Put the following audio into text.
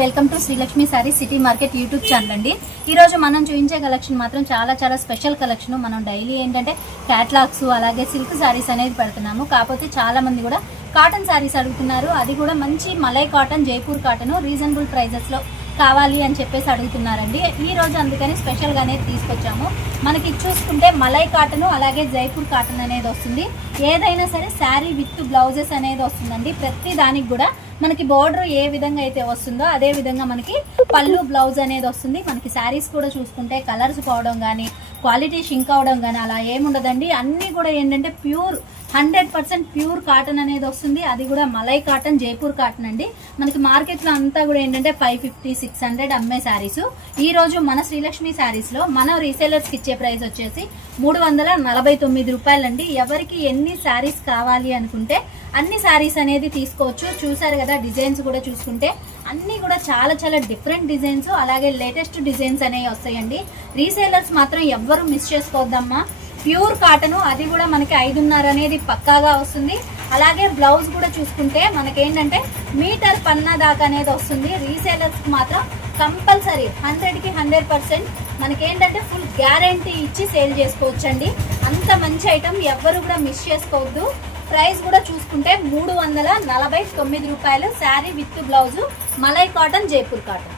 Welcome to Srilakshmi sari city market YouTube channel అండి. ఈరోజు రోజు మనం చూపించే కలెక్షన్ మాత్రం చాలా చాలా స్పెషల్ కలెక్షన్ మనం డైలీ ఏంటంటే క్యాట్లాగ్స్ అలాగే సిల్క్ సారీస్ అనేది పెడుతున్నాము. కాకపోతే చాలా మంది కూడా కాటన్ సారీస్ అడుగుతున్నారు. అది కూడా మంచి malai cotton Jaipur cotton reasonable ప్రైజెస్లో కావాలి అని చెప్పేసి అడుగుతున్నారండి. ఈ రోజు అందుకని స్పెషల్గానే అనేది తీసుకొచ్చాము. మనకి చూసుకుంటే మలై కాటన్ అలాగే జైపూర్ కాటన్ అనేది వస్తుంది. ఏదైనా సరే శారీ విత్ బ్లౌజెస్ అనేది వస్తుందండి. ప్రతి దానికి కూడా మనకి బోర్డర్ ఏ విధంగా అయితే వస్తుందో అదే విధంగా మనకి పళ్ళు బ్లౌజ్ అనేది వస్తుంది. మనకి శారీస్ కూడా చూసుకుంటే కలర్స్ పోవడం కానీ క్వాలిటీ షింక్ అవడం కానీ అలా ఏముండదండి. అన్నీ కూడా ఏంటంటే pure hundred percent pure cotton అనేది వస్తుంది. అది కూడా మలై కాటన్ జైపూర్ కాటన్ అండి. మనకి మార్కెట్లో అంతా కూడా ఏంటంటే ఫైవ్ ఫిఫ్టీ సిక్స్ హండ్రెడ్ అమ్మే శారీస్. ఈ రోజు మన శ్రీలక్ష్మి శారీస్లో మన రీసేలర్స్కి ఇచ్చే ప్రైస్ వచ్చేసి మూడు వందల నలభై తొమ్మిది రూపాయలండి. ఎవరికి ఎన్ని శారీస్ కావాలి అనుకుంటే అన్ని శారీస్ అనేది తీసుకోవచ్చు. చూసారు కదా డిజైన్స్ కూడా చూసుకుంటే అన్నీ కూడా చాలా చాలా డిఫరెంట్ డిజైన్స్ అలాగే లేటెస్ట్ డిజైన్స్ అనేవి వస్తాయండి. రీసేలర్స్ మాత్రం ఎవ్వరు మిస్ చేసుకోవద్దమ్మా. ప్యూర్ కాటన్ అది కూడా మనకి ఐదున్నర అనేది పక్కాగా వస్తుంది. అలాగే బ్లౌజ్ కూడా చూసుకుంటే మనకేంటంటే మీటర్ పన్నా దాకా అనేది వస్తుంది. రీసేలర్స్కి మాత్రం కంపల్సరీ హండ్రెడ్కి హండ్రెడ్ పర్సెంట్ మనకేంటంటే ఫుల్ గ్యారంటీ ఇచ్చి సేల్ చేసుకోవచ్చండి. అంత మంచి ఐటమ్ ఎవ్వరు కూడా మిస్ చేసుకోవద్దు. ప్రైస్ కూడా చూసుకుంటే మూడు వందల నలభై తొమ్మిది రూపాయలు sari with blouse malai cotton Jaipur cotton.